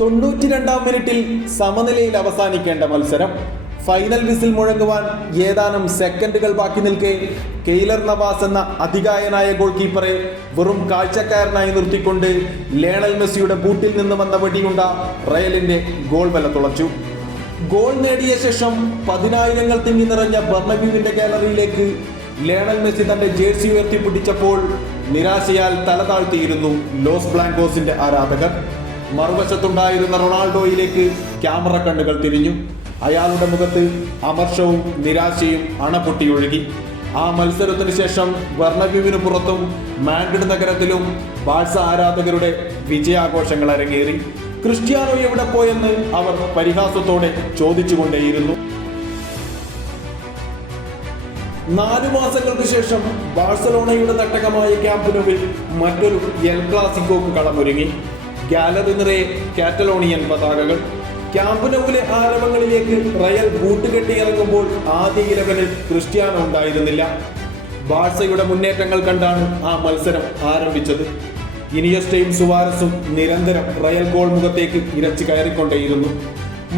തൊണ്ണൂറ്റി രണ്ടാം മിനിറ്റിൽ സമനിലയിൽ അവസാനിക്കേണ്ട മത്സരം. ഫൈനൽ വിസിൽ മുഴങ്ങുവാൻ ഏതാനും സെക്കൻഡുകൾ ബാക്കി നിൽക്കെ കെയ്ലർ നവാസ് എന്ന അതികായനായ ഗോൾ കീപ്പറെ വെറും കാഴ്ചക്കാരനായി നിർത്തിക്കൊണ്ട് ലേണൽ മെസ്സിയുടെ ബൂട്ടിൽ നിന്ന് വന്ന വെടിയുണ്ട റയലിന്റെ ഗോൾ വല തുളച്ചു. ഗോൾ നേടിയ ശേഷം പതിനായിരങ്ങൾ തിങ്ങി നിറഞ്ഞ ബർണവ്യൂവിന്റെ ഗാലറിയിലേക്ക് ലേണൽ മെസ്സി തന്റെ ജേഴ്സി ഉയർത്തിപ്പിടിച്ചപ്പോൾ നിരാശയാൽ തല താഴ്ത്തിയിരുന്നു ലോസ് ബ്ലാങ്കോസിന്റെ ആരാധകർ. മറുവശത്തുണ്ടായിരുന്ന റൊണാൾഡോയിലേക്ക് ക്യാമറ കണ്ണുകൾ തിരിഞ്ഞു. അയാളുടെ മുഖത്ത് അമർഷവും നിരാശയും അണപൊട്ടിയൊഴുകി. ആ മത്സരത്തിന് ശേഷം വർണവ്യൂവിന് പുറത്തും മാൻഡ്രിഡ് നഗരത്തിലും ബാഴ്സ ആരാധകരുടെ വിജയാഘോഷങ്ങൾ അരങ്ങേറി. ക്രിസ്ത്യാനോ എവിടെ പോയെന്ന് അവർ പരിഹാസത്തോടെ ചോദിച്ചുകൊണ്ടേയിരുന്നു. നാലു മാസങ്ങൾക്ക് ശേഷം ബാഴ്സലോണയുടെ തട്ടകമായ ക്യാമ്പിനുവിൽ മറ്റൊരു എൽ ക്ലാസിക്കോക്ക് കളമൊരുങ്ങി. ഗാലറി നിറയെ കാറ്റലോണിയൻ പതാകകൾ. ക്യാമ്പുനൗവിലെ ആരവങ്ങളിലേക്ക് റയൽ ബൂട്ട് കെട്ടി ഇറങ്ങുമ്പോൾ ആദ്യ ഇലവനിൽ ക്രിസ്ത്യാനോ ഉണ്ടായിരുന്നില്ല. ബാഴ്സയുടെ മുന്നേറ്റങ്ങൾ കണ്ടാണ് ആ മത്സരം ആരംഭിച്ചത്. ഇനിയസ്റ്റയും സുവാരസും നിരന്തരം റയൽ ഗോൾ മുഖത്തേക്ക് ഇരച്ചു കയറിക്കൊണ്ടേയിരുന്നു.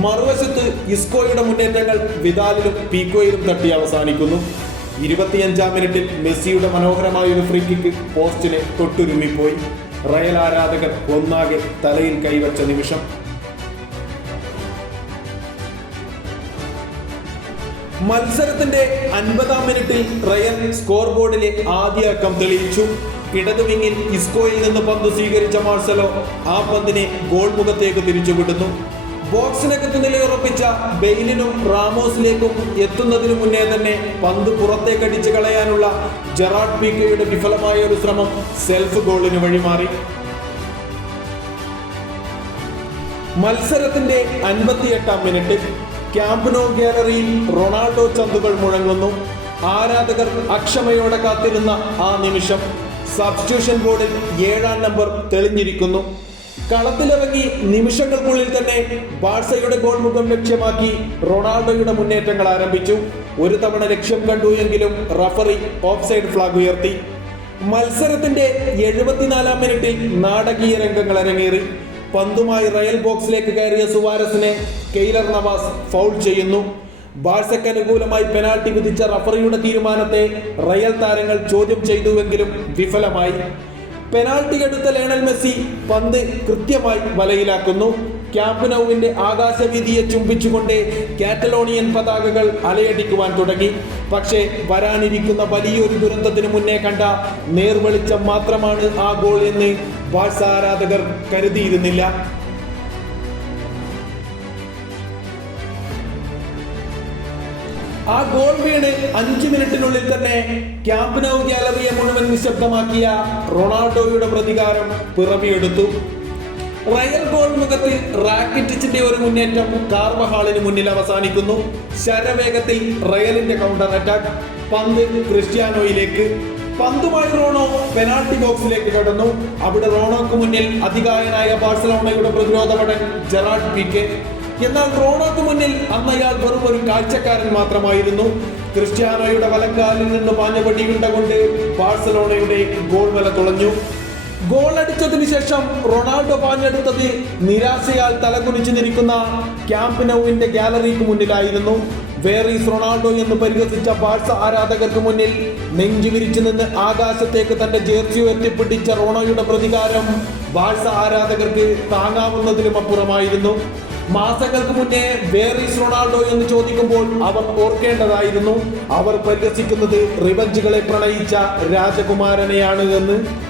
മറുവശത്ത് ഇസ്കോയുടെ മുന്നേറ്റങ്ങൾ വിദാലിലും പീക്കോയിലും തട്ടി അവസാനിക്കുന്നു. ഇരുപത്തിയഞ്ചാം മിനിറ്റിൽ മെസ്സിയുടെ മനോഹരമായ ഒരു ഫ്രീ കിക്ക് പോസ്റ്റിനെ തൊട്ടുരുമ്മിപ്പോയി. റയൽ ആരാധകർ ഒന്നാകെ തലയിൽ കൈവച്ച നിമിഷം. മത്സരത്തിന്റെ അൻപതാം മിനിറ്റിൽ റയൽ സ്കോർ ബോർഡിലെ ആദ്യ അക്കം തെളിയിച്ചു. ഇടതു വിങ്ങിൽ ഇസ്കോയിൽ നിന്ന് പന്ത് സ്വീകരിച്ച മാർസലോ ആ പന്തിനെ ഗോൾ മുഖത്തേക്ക് തിരിച്ചുവിടുന്നു. ബോക്സിനകത്ത് നിലയുറപ്പിച്ച ബെയിലിനും റാമോസിലേക്കും എത്തുന്നതിനു മുന്നേ തന്നെ പന്ത് പുറത്തേക്ക് അടിച്ചു കളയാനുള്ള ജെറാഡ് പീക്കയുടെ വിഫലമായ ഒരു ശ്രമം സെൽഫ് ഗോളിന് വഴിമാറി. മത്സരത്തിന്റെ അൻപത്തിയെട്ടാം മിനിറ്റ് ക്യാമ്പ്നോ ഗാലറിയിൽ റൊണാൾഡോ ചന്തുകൾ മുഴങ്ങുന്നു. ആരാധകർ അക്ഷമയോടെ കാത്തിരുന്ന ആ നിമിഷം സബ്സ്റ്റിറ്റ്യൂഷൻ ബോർഡിൽ ഏഴാം നമ്പർ തെളിഞ്ഞിരിക്കുന്നു. കളത്തിലിറങ്ങി നിമിഷങ്ങൾക്കുള്ളിൽ തന്നെ ബാഴ്സയുടെ ഗോൾ മുഖം ലക്ഷ്യമാക്കി റൊണാൾഡോയുടെ മുന്നേറ്റങ്ങൾ ആരംഭിച്ചു. ഒരു തവണ ലക്ഷ്യം കണ്ടു എങ്കിലും റഫറി ഓഫ്സൈഡ് ഫ്ലാഗ് ഉയർത്തി. മത്സരത്തിന്റെ എഴുപത്തിനാലാം മിനിറ്റിൽ നാടകീയ രംഗങ്ങൾ അരങ്ങേറി. പന്തുമായി റയൽ ബോക്സിലേക്ക് കയറിയ സുവാരസിനെ കെയ്ലർ നവാസ് ഫൗൾ ചെയ്യുന്നു. ബാഴ്സയ്ക്ക് അനുകൂലമായി പെനാൽറ്റി വിധിച്ച റഫറിയുടെ തീരുമാനത്തെ റയൽ താരങ്ങൾ ചോദ്യം ചെയ്തുവെങ്കിലും വിഫലമായി. പെനാൽറ്റി എടുത്ത ലേണൽ മെസ്സി പന്ത് കൃത്യമായി വലയിലാക്കുന്നു. ക്യാമ്പ്നൌവിന്റെ ആകാശവീതിയെ ചുംബിച്ചുകൊണ്ട് കാറ്റലോണിയൻ പതാകകൾ അലയടിക്കുവാൻ തുടങ്ങി. പക്ഷേ വരാനിരിക്കുന്ന വലിയൊരു ദുരന്തത്തിന് മുന്നേ കണ്ട നേർവെളിച്ചം മാത്രമാണ് ആ ഗോൾ എന്ന് ബാഴ്സ ആരാധകർ കരുതിയിരുന്നില്ല. ആ ഗോൾ വീണ് അഞ്ച് മിനിറ്റിനുള്ളിൽ തന്നെ ക്യാമ്പ് നൗ ഗാലറിയെ മുഴുവൻ നിശബ്ദമാക്കിയ റൊണാൾഡോയുടെ പ്രതികാരം പിറവിയെടുത്തു. റയൽ ഗോൾ മുഖത്ത് റാക്കിറ്റിച്ചിന്റെ ഒരു മുന്നേറ്റം കാർവഹാളിന് മുന്നിൽ അവസാനിക്കുന്നു. ശരവേഗത്തിൽ റയലിന്റെ കൗണ്ടർ അറ്റാക്ക് പന്ത് ക്രിസ്ത്യാനോയിലേക്ക്. പന്തുമായി റോണോ പെനാൾട്ടി ബോക്സിലേക്ക് കടന്നു. അവിടെ റോണോക്ക് മുന്നിൽ അധികായനായ ബാഴ്സലോണയുടെ പ്രതിരോധ പടൻ ജെറാഡ് പീക്കെ. എന്നാൽ റോണോക്ക് മുന്നിൽ അന്ന് അയാൾ വെറും ഒരു കാഴ്ചക്കാരൻ മാത്രമായിരുന്നു. ക്രിസ്ത്യാനോയുടെ വലങ്കാലിൽ നിന്ന് പാഞ്ഞ വെടിയുണ്ട കൊണ്ട് ബാഴ്സലോണയുടെ ഗോൾ വല തുളഞ്ഞു. ഗോൾ അടിച്ചതിന് ശേഷം റൊണാൾഡോ പാഞ്ഞെടുത്തത് നിരാശയാൽ തലകുനിച്ചു നിൽക്കുന്ന ക്യാമ്പ് നൌവിന്റെ ഗാലറിക്ക് മുന്നിലായിരുന്നു. വേറീസ് റൊണാൾഡോ എന്ന് പരിഹസിച്ച ബാഴ്സ ആരാധകർക്ക് മുന്നിൽ നെഞ്ചു വിരിച്ചു നിന്ന് ആകാശത്തേക്ക് തന്റെ ജേർസി ഉയർത്തിപ്പിടിച്ച റൊണോയുടെ പ്രതികാരം ബാഴ്സ ആരാധകർക്ക് താങ്ങാവുന്നതിലും അപ്പുറമായിരുന്നു. മാസങ്ങൾക്ക് മുന്നേ വേറീസ് റൊണാൾഡോ എന്ന് ചോദിക്കുമ്പോൾ അവർ ഓർക്കേണ്ടതായിരുന്നു. അവർ പരിഹസിക്കുന്നത് റിവഞ്ചുകളെ പ്രണയിച്ച രാജകുമാരനെയാണ് എന്ന്.